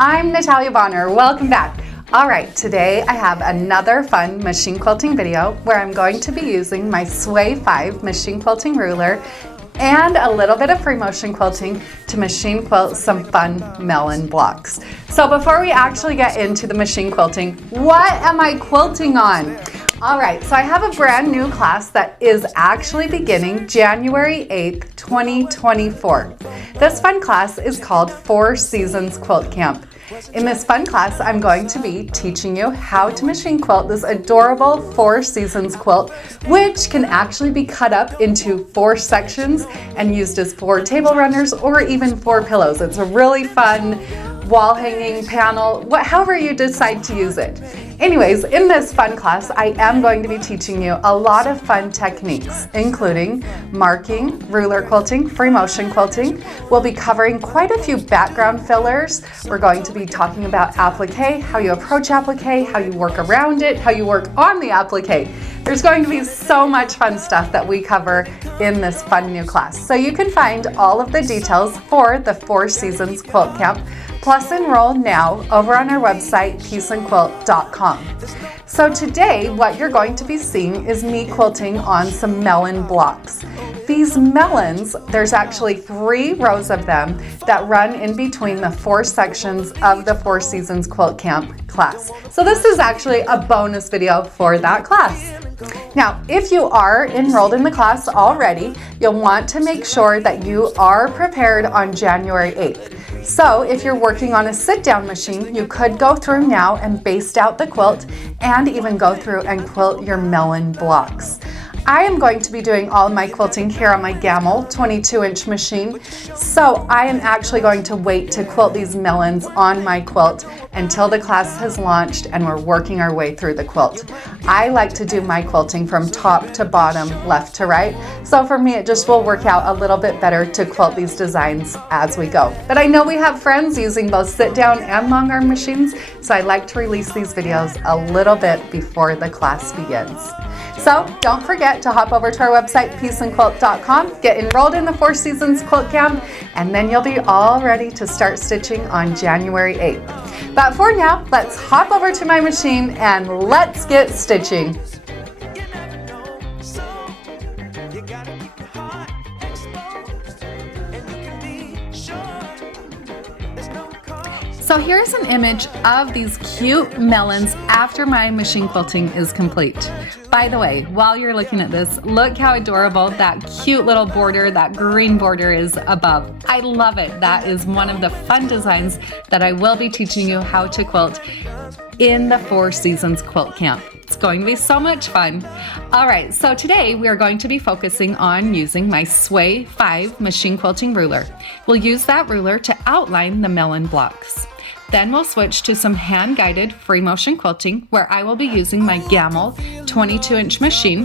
I'm Natalia Bonner. Welcome back. All right, today I have another fun machine quilting video where I'm going to be using my Sway 5 machine quilting ruler and a little bit of free motion quilting to machine quilt some fun melon blocks. So before we actually get into the machine quilting, what am I quilting on? All right, so I have a brand new class that is actually beginning January 8th, 2024. This fun class is called Four Seasons Quilt Camp. In this fun class, I'm going to be teaching you how to machine quilt this adorable Four Seasons quilt, which can actually be cut up into 4 sections and used as 4 table runners or even 4 pillows. It's a really fun wall hanging panel, however you decide to use it. Anyways, in this fun class, I am going to be teaching you a lot of fun techniques, including marking, ruler quilting, free motion quilting. We'll be covering quite a few background fillers. We're going to be talking about applique, how you approach applique, how you work around it, how you work on the applique. There's going to be so much fun stuff that we cover in this fun new class. So you can find all of the details for the Four Seasons Quilt Camp, plus enroll now over on our website, peaceandquilt.com. So today, what you're going to be seeing is me quilting on some melon blocks. These melons, there's actually 3 rows of them that run in between the 4 sections of the Four Seasons Quilt Camp class. So this is actually a bonus video for that class. Now, if you are enrolled in the class already, you'll want to make sure that you are prepared on January 8th. So if you're working on a sit-down machine, you could go through now and baste out the quilt and even go through and quilt your melon blocks. I am going to be doing all of my quilting here on my Gamel 22-inch machine, so I am actually going to wait to quilt these melons on my quilt until the class has launched and we're working our way through the quilt. I like to do my quilting from top to bottom, left to right, so for me it just will work out a little bit better to quilt these designs as we go. But I know we have friends using both sit-down and long arm machines, so I like to release these videos a little bit before the class begins. So don't forget to hop over to our website, peaceandquilt.com, get enrolled in the Four Seasons Quilt Camp, and then you'll be all ready to start stitching on January 8th. But for now, let's hop over to my machine and let's get stitching. So here's an image of these cute melons after my machine quilting is complete. By the way, while you're looking at this, look how adorable that cute little border, that green border is above. I love it. That is one of the fun designs that I will be teaching you how to quilt in the Four Seasons Quilt Camp. It's going to be so much fun. All right, so today we are going to be focusing on using my Sway 5 machine quilting ruler. We'll use that ruler to outline the melon blocks. Then we'll switch to some hand-guided free motion quilting where I will be using my Gamel 22-inch machine.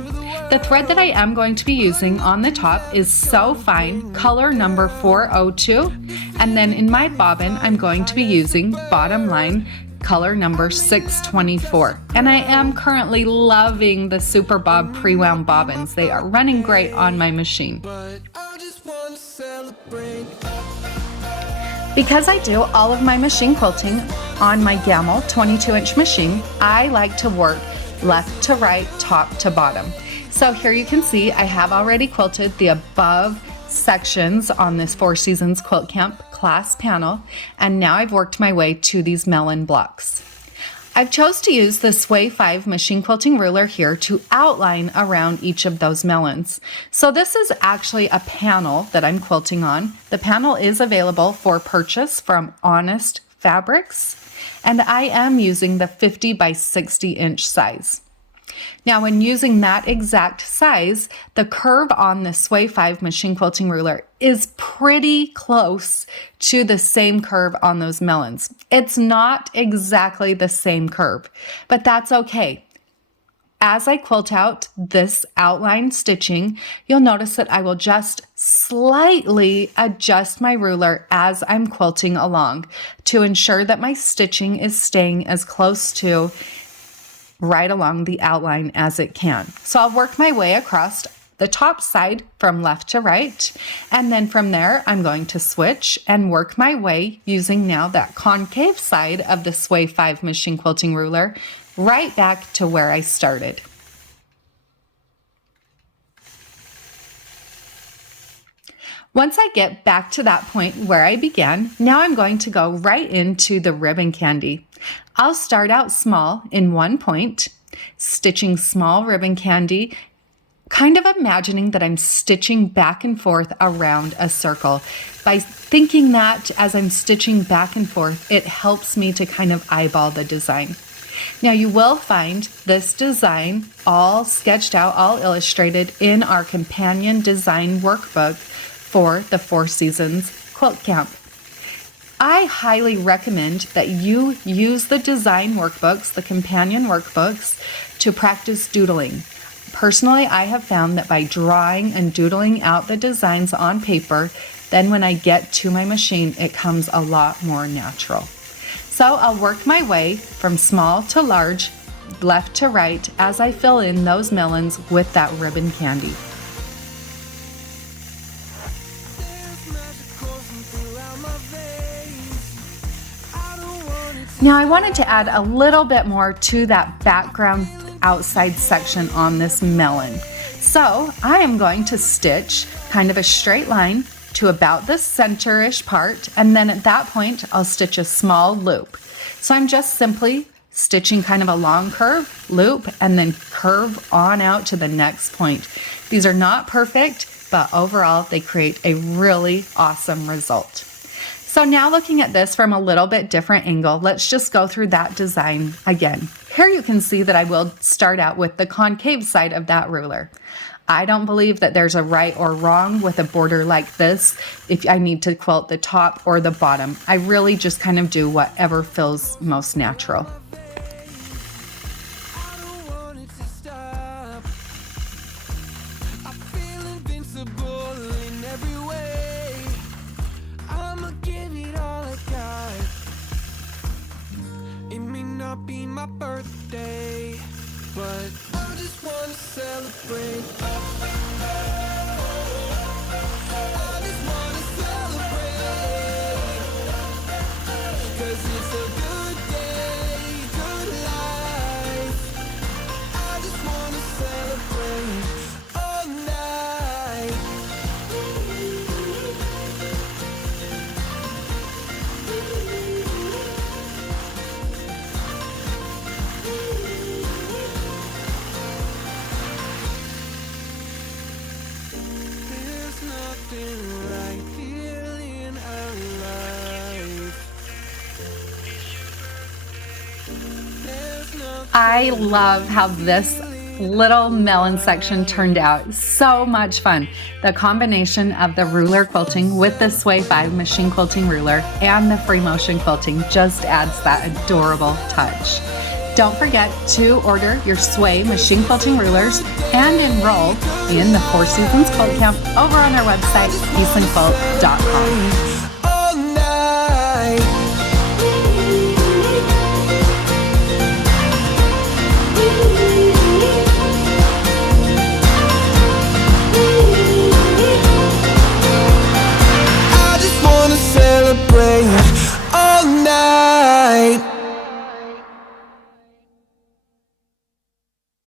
The thread that I am going to be using on the top is So Fine, color number 402. And then in my bobbin, I'm going to be using bottom line color number 624. And I am currently loving the Super Bob pre-wound bobbins. They are running great on my machine. Because I do all of my machine quilting on my Gamel 22-inch machine, I like to work left to right, top to bottom. So here you can see I have already quilted the above sections on this Four Seasons Quilt Camp class panel, and now I've worked my way to these melon blocks. I've chose to use the Sway 5 machine quilting ruler here to outline around each of those melons. So this is actually a panel that I'm quilting on. The panel is available for purchase from Honest Fabrics, and I am using the 50 by 60 inch size. Now, when using that exact size, the curve on the Sway 5 machine quilting ruler is pretty close to the same curve on those melons. It's not exactly the same curve, but that's okay. As I quilt out this outline stitching, you'll notice that I will just slightly adjust my ruler as I'm quilting along to ensure that my stitching is staying as close to right along the outline as it can. So I'll work my way across the top side from left to right. And then from there, I'm going to switch and work my way using now that concave side of the Sway 5 machine quilting ruler right back to where I started. Once I get back to that point where I began, now I'm going to go right into the ribbon candy. I'll start out small in one point, stitching small ribbon candy, kind of imagining that I'm stitching back and forth around a circle. By thinking that as I'm stitching back and forth, it helps me to kind of eyeball the design. Now you will find this design all sketched out, all illustrated in our companion design workbook for the Four Seasons Quilt Camp. I highly recommend that you use the design workbooks, the companion workbooks, to practice doodling. Personally, I have found that by drawing and doodling out the designs on paper, then when I get to my machine, it comes a lot more natural. So I'll work my way from small to large, left to right, as I fill in those melons with that ribbon candy. Now I wanted to add a little bit more to that background outside section on this melon. So I am going to stitch kind of a straight line to about the center-ish part, and then at that point I'll stitch a small loop. So I'm just simply stitching kind of a long curve, loop, and then curve on out to the next point. These are not perfect, but overall they create a really awesome result. So now looking at this from a little bit different angle, let's just go through that design again. Here you can see that I will start out with the concave side of that ruler. I don't believe that there's a right or wrong with a border like this if I need to quilt the top or the bottom. I really just kind of do whatever feels most natural. Be my birthday, but I just wanna celebrate. I just wanna celebrate, 'cause it's a good day, good life. I just wanna celebrate all night. I love how this little melon section turned out. So much fun. The combination of the ruler quilting with the Sway 5 machine quilting ruler and the free motion quilting just adds that adorable touch. Don't forget to order your Sway machine quilting rulers and enroll in the Four Seasons Quilt Camp over on our website, eastlandquilt.com.